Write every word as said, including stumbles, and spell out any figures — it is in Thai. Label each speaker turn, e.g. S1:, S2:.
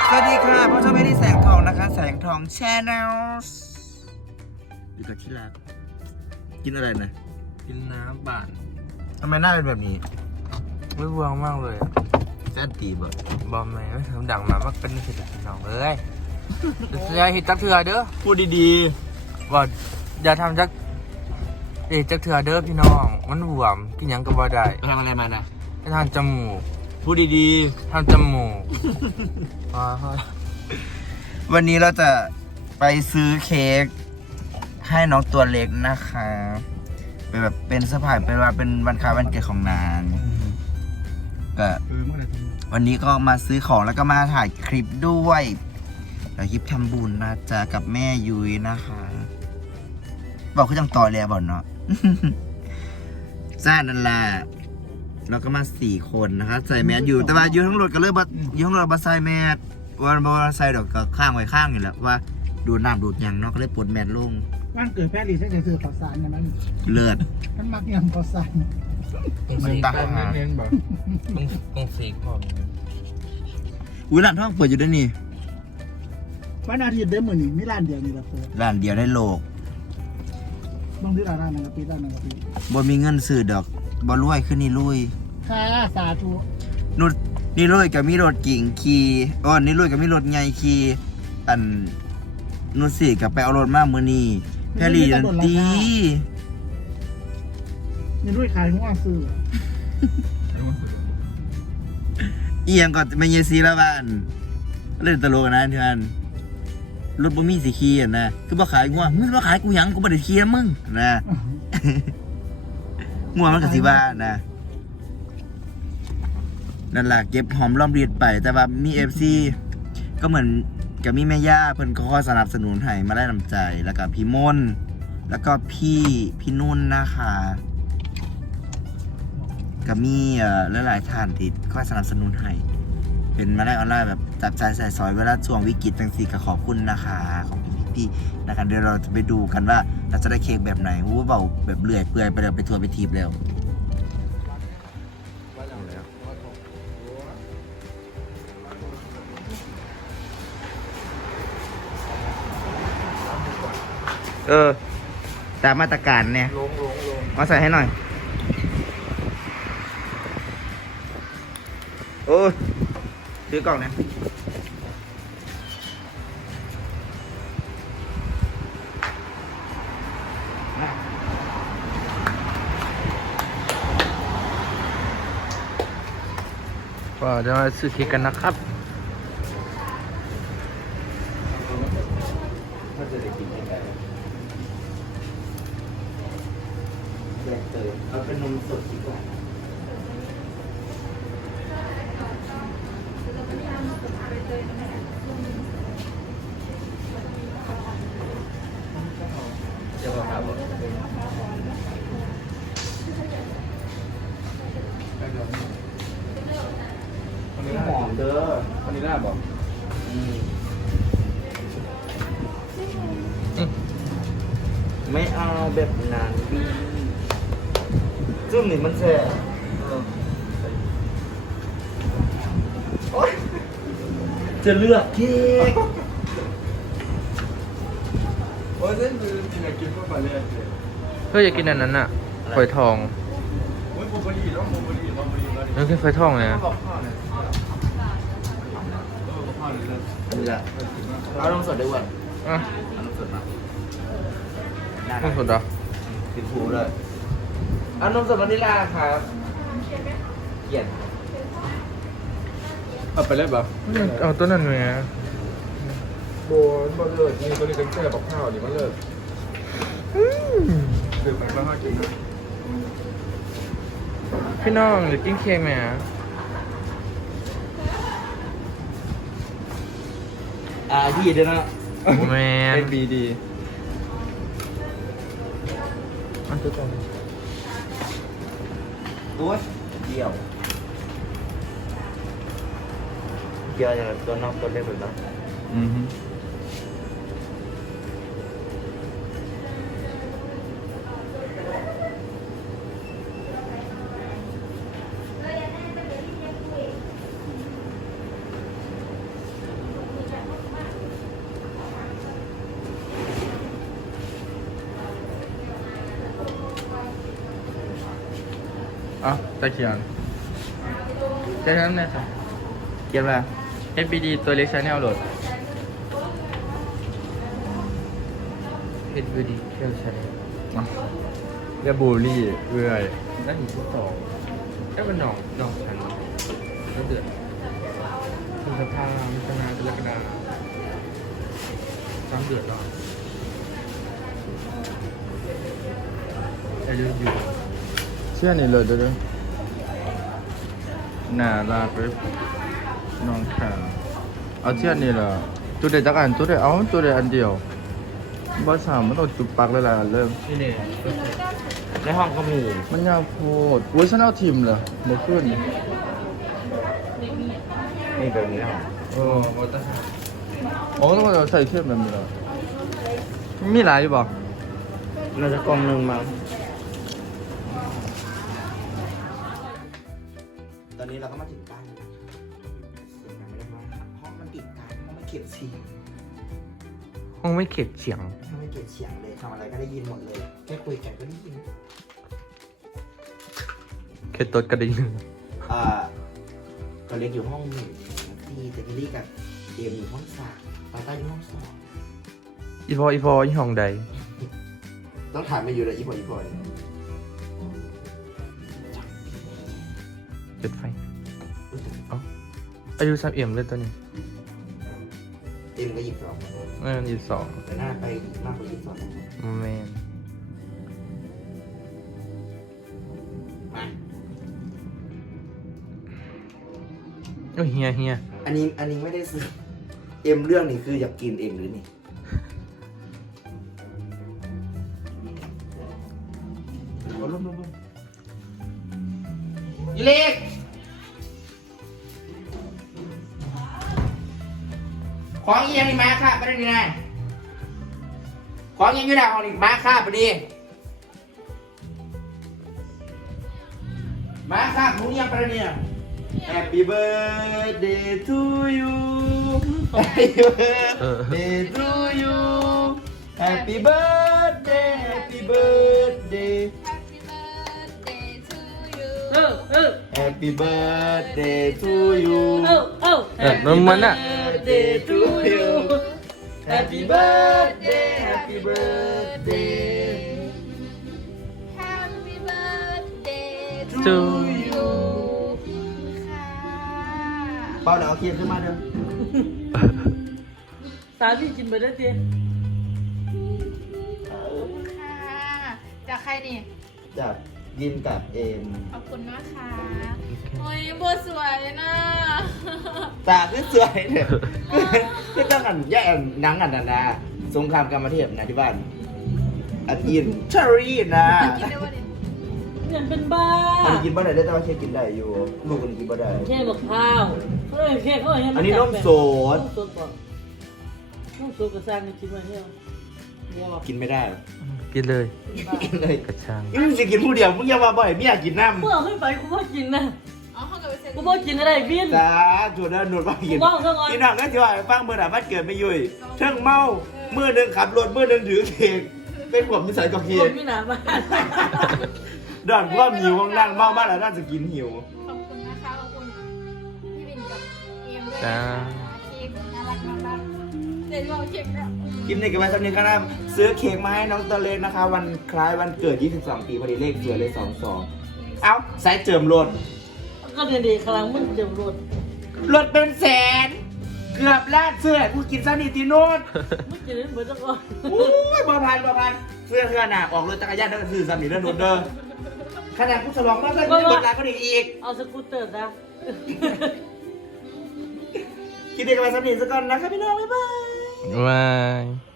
S1: สวัสดีค่ะพ่อเจ้าแม่ที่แสงทองนะคะแสงทองแชนแนลอยู่กับที่รักกินอะไรนะ
S2: กินน้ำบาน
S1: ทำไมหน้าเป็นแบบนี้
S2: ไม่เวงมากเลย
S1: แซ่บตีบ่
S2: บอมแม่ไม่ทำดังมามักเป็นสิทธิ์น้องเลยอย่าหิดจักเถื่อเด้อ
S1: พูดดี
S2: บอกอย่าทำจักเอกจักเถื่อเด้อพี่น้องมันบวมกินยังก็บ่ได้
S1: ๆไปทำอะไรมานะ
S2: ไปทำจมูก
S1: พูดดี
S2: ทำจมูกอ๋อ
S1: ๆวันนี้เราจะไปซื้อเค้กให้น้องตัวเล็กนะคะเป็นแบบเป็นเซอร์ไพรส์เป็นว่าเป็นวันคล้ายวันเกิดของนางก็วันนี้ก็มาซื้อของแล้วก็มาถ่ายคลิปด้วยเราคลิปทำบุญนะจ๊ะกับแม่ยุ้ยนะคะบอกคือจังต่อแล้วบอกเนาะ จ้านั่นแหละเราก็มาสี่คนนะคะใส่แมสอยู่แต่ว่าอยู่ทั้งรถก็เลิกบัอยู่ทั้งรถบัสใส่แมสวันบัสใส่ดอกก็ข้างไว้ข้างอยู่แล้วว่าดูดน้ำดูดยังเนาะก็เลยปลดแมสลง
S3: บ้านเกิดแพทย์ลีใช้ใช้ซื้อข่าวสารนะมัน
S1: เลือด
S3: มันมักยังข่าวสาร
S2: ตรงสีกลางเน้นๆบอกตรงตรงสีพร้อม
S1: อุ้ยร้านทองเปิดอยู่ด้วยนี่
S3: วันอาทิตย์ได้เหมือนนี่มีร้านเดียวนี่แหละเปิด
S1: ร้านเดียวได้โลก
S3: บางที่ร้านนั้นก็ปิดร้านนั้นก็ปิด
S1: บ่มีเงินซื้อดอกบ่รวยขึ้นนี่รวย
S3: ค่ะสาธุ
S1: นู่นนี่รวยกับมีรถกิ่งขี่อ๋อนี่รวยกับมีรถใหญ่ขี่อันนู่นสิกับไปเอารถมามื้อนี้แพรรี่ดันตี
S3: นี่ด้วยขายหัวซื้อ
S1: อีหยังก็ไม่เยซีแล้วบ้านเล่นตลกนะเทือนรถบ่มีสิขี่อ่ะนะคือบ่ขายงัวมึงบ่ขายกูหยังกูบ่ได้ขี่นะมึงนะ งัวมันก็สิว่านะนั่นล่ะเก็บหอมรอมริดไปแต่ว่ามี เอฟ ซี ก็เหมือนกับมีแม่ย่าเพิ่นก็คอยสนับสนุนให้มาได้นำใจแล้วก็พี่มนแล้วก็พี่พี่นุ่นนะคะก็มีเอ่อหลายๆท่านที่คอยสนับสนุนให้เป็นมาได้ออนไลน์แบบจับใจใส่ซอยเวลาช่วงวิกฤตจังซี่ก็ขอบคุณนะคะขอบคุณพี่ๆนะคะเดี๋ยวเราจะไปดูกันว่าเราจะได้เค้กแบบไหนอู้เบาแบบเลื่อยเปื่อยไปแล้วไปทัวร์ไปทีบแล้วเออตามมาตรการเนี่ย
S2: ลงลงลง
S1: มาใส่ให้หน่อยโอ้ยซื้อกล่องเนี่ย
S2: ก็จะมาซื้อเค้กกันนะครับ
S1: ถ้าจะได้กินยังไงแยกเตยเอาเป็นนมสดดีกว่าเจ้าครับหอมเด้อ
S2: วันนี้น่าบอก
S1: อืมไม่เอาแบบนั้นดีซึ่งนี่มันแซ่บเออโอ๊ยจะเลือกเค้ก
S2: โอ้ยเล่นคือกินอะไรกินพวกมาเลยเพื่ออยากกินอันนั้นอ่ะฝอยทอง
S4: โอ้ยผมบริแล้วผมบริเราบริแล้ว
S2: นั่นคือฝอยทองเลยนะ
S4: บอกข้าวเลยเออบอกข้าวเลยเลย
S1: นี่แหละเอานมสดด้วย
S2: อ่ะ
S1: เอานมสดมา
S2: ต้องสดเหรอ
S1: ติดหูเลยเอานมสดวานิลลาครับเขียน
S4: เอาไปเลยป่ะ
S2: เอาตัวนั้นไง
S4: โบนบ่เลิกนี่ตัวนี้กันแค่บอกข้าวดิมันเลิกดื่มไปบ้างกินนะ
S2: พี่น้องหรือกินเค้กไหมอ่ะ
S1: อ่าพี่ด้วยนะ
S2: แมน
S4: เป็นบีดี
S2: อันตัวตรง
S1: โอ้ยเดี่ยวเกี่ยวอย่างตัวนอกตัวเล็กแบบนั้น
S4: อือฮึ
S2: ตะเคียนแค่นั้นนะครับ
S1: เก็บอะไร
S2: เอฟบีดีตัวเล็กชาแนลโหลดเอฟบีดีเที่ยวชาแนลเรียบูรี่เรื่อยนั่นอีกที่สองแค่เป็นหนองหนองฉันก็เดือดคุณสภามิตรนาตุลกดาซ้ำเดือดร้อนอายุอยู่เชื่อนี่เลยเด้อหนาลาไปน้องขาเอาเชื่อนี่เหรอจุดเด็ดจักอันจุดเด็ดเอาจุดเด็ดอันเดียวบ้าสามมันต้องจุดปักเลยล่ะเริ่ม
S1: นี่เนี่ยในห้องก็มี
S2: มันยาวโพดอุ้ยฉันเอาทิมเหรอเมื่อคืน
S1: นี่แบบนี้นะ
S2: เออมอเตอร์ไซค์อ๋อแล้วก็ใส่เข้มแบบนี้เหรอมีหลายอยู่บ่
S1: น่าจะกล่องหนึ่งมั้งตอนนี้เราก็มาถึงบ้านแล้วเสียงมันไม่ได้มาห้องมันติดกันห้องไม่เก็บเสียง
S2: ห้องไม่เข็ดเสียง
S1: ห้องไม่เก็บเสียงเลยทำอะไรก็ได้ยินหมดเลยแค่คุยกันก็ได้ยิน
S2: เข็ดตดกระดิ่ง
S1: อ่าก็เล็กอยู่ห้องหนึ่งที่เจนนี่กับเอมอยู่ห้องสามตาต้าอยู่ห้องสอง
S2: อีพออีพออีห้องใด
S1: ต้องถามมาอยู่เลยอีพอยอีพอย
S2: จุดไฟเอ้าอายุสามเอ็มเลยตัวนี้
S1: เอ็มก็หยิบสอง
S2: เออยี่สิบสอง
S1: แต่หน้าไปมากกว่าหยิบสอง
S2: แมน
S1: มา
S2: โอ้ยเฮียเฮีย
S1: อันนี้อันนี้ไม่ได้ซื้อเอ็มเรื่องนี้คืออยากกินเอ็มหรือนี่เอาลงลงลงอีเล็กของอียังนี่มาค่ะไปได้ยังไงของยังอยู่ไหนของนี่มาค่ะไปดิมาค่ะหนูยังไปได้เนี่ย Happy birthday to you Happy birthday to you Happy birthday Happy birthday
S5: Happy birthday to
S1: Happy birthday to
S5: you.
S1: you
S5: Oh, oh.
S2: เออมันมันอ่ะ
S1: Birthday to you Happy birthday Happy birthday
S5: Happy birthday
S2: To
S5: to you.
S1: เปล่าเดี๋ยวเอาเคียนขึ้นมาเดี๋ยว
S6: สามีกินไปได้เจ๊
S5: ค่ะจากใครนี่
S1: จากยินกับเอ็ม
S5: ขอบคุณมากค่ะ โอ้ยบัวสวยนะ
S1: ตาคือสวยเนี่ยคือต้องกันแย่งหนังกันนะนะสงครามกรรมเทพนะที่บ้านอันยินเชอรี่นะ
S5: กินได้วันนี้
S6: ยังเป็นบ้า
S1: อันนี้กินบ่ได้ได้แต่ว่าเค้กกินได้อยู่ลูกอันนี้กินบ่ได้
S6: แค่บอกข้าวเฮ้ยแค่เขาให้
S1: อันนี้นมสด
S6: นมสดก่อนนมสดกระซังนี่กินมาเนี่ยเดี๋ยวบอก
S1: กินไม่ได้
S2: กินเลย
S1: กินเลย
S2: กระช่าง
S1: มึงจะกินผู้เดียวมึงอย่ามาบ่อยไม่อยากกินน้
S6: เมื่อไม่ไปกูบ่กินนะ
S5: อ๋อเขากับไปเซ็น
S6: กูบ่กินอะไรบิน
S1: ำจ้าจูดเดินหนุดว่ากิน
S6: กูบอกซะก่อน
S1: พี่น้องก็จะว่าฟังเมื่อไหร่บ้านเกิดไม่ยุ่ยเทิงเมามือหนึ่งขับรถมือหนึ่งถือเค้กเป็นผมนิสัยกับ
S6: ค
S1: เค้
S6: น
S1: ก
S6: ไม่หนาบ้าน
S1: ด้านว่าหิวนั่งเมาบ้านแล้วน่าจะกินหิว
S5: ขอบคุณนะคะ ขอบคุณพี่วินกับเอมด้วย
S2: จ้า
S5: เค้กน่ารักน่ารักเดี๋ยวเราเค้กแล้ว
S1: คลิปนี้กันไปสักนิดครับซื้อเค้กมาให้น้องตัวเล็กนะคะ วันคล้ายวันเกิด ยี่สิบสอง ปีพอดีเลขสวยเลยสองสองเอ้าสายเจิมรถ
S6: ก็เดี๋ยวดีครั้งมึงเจ็บรถ
S1: รถเป็นแสน เกือบลาดเสื้อกูกินซานิติโนด
S6: มึงกินเหมือนตะกอน
S1: อุ้ยบอพันบอพันเสื้อเสื้อหนาออกรถจักรยานแล้วก็ซื้อซานิติโนดเด้อขนาดกูฉลองมาได้ยังเปิดร้านก็ดีอีก
S6: เอาสกูตเตอร์นะ
S1: คลิปนี้กันไปสักนิดสักก่อนนะครับพี่น้องบ๊ายบาย
S2: ว้าย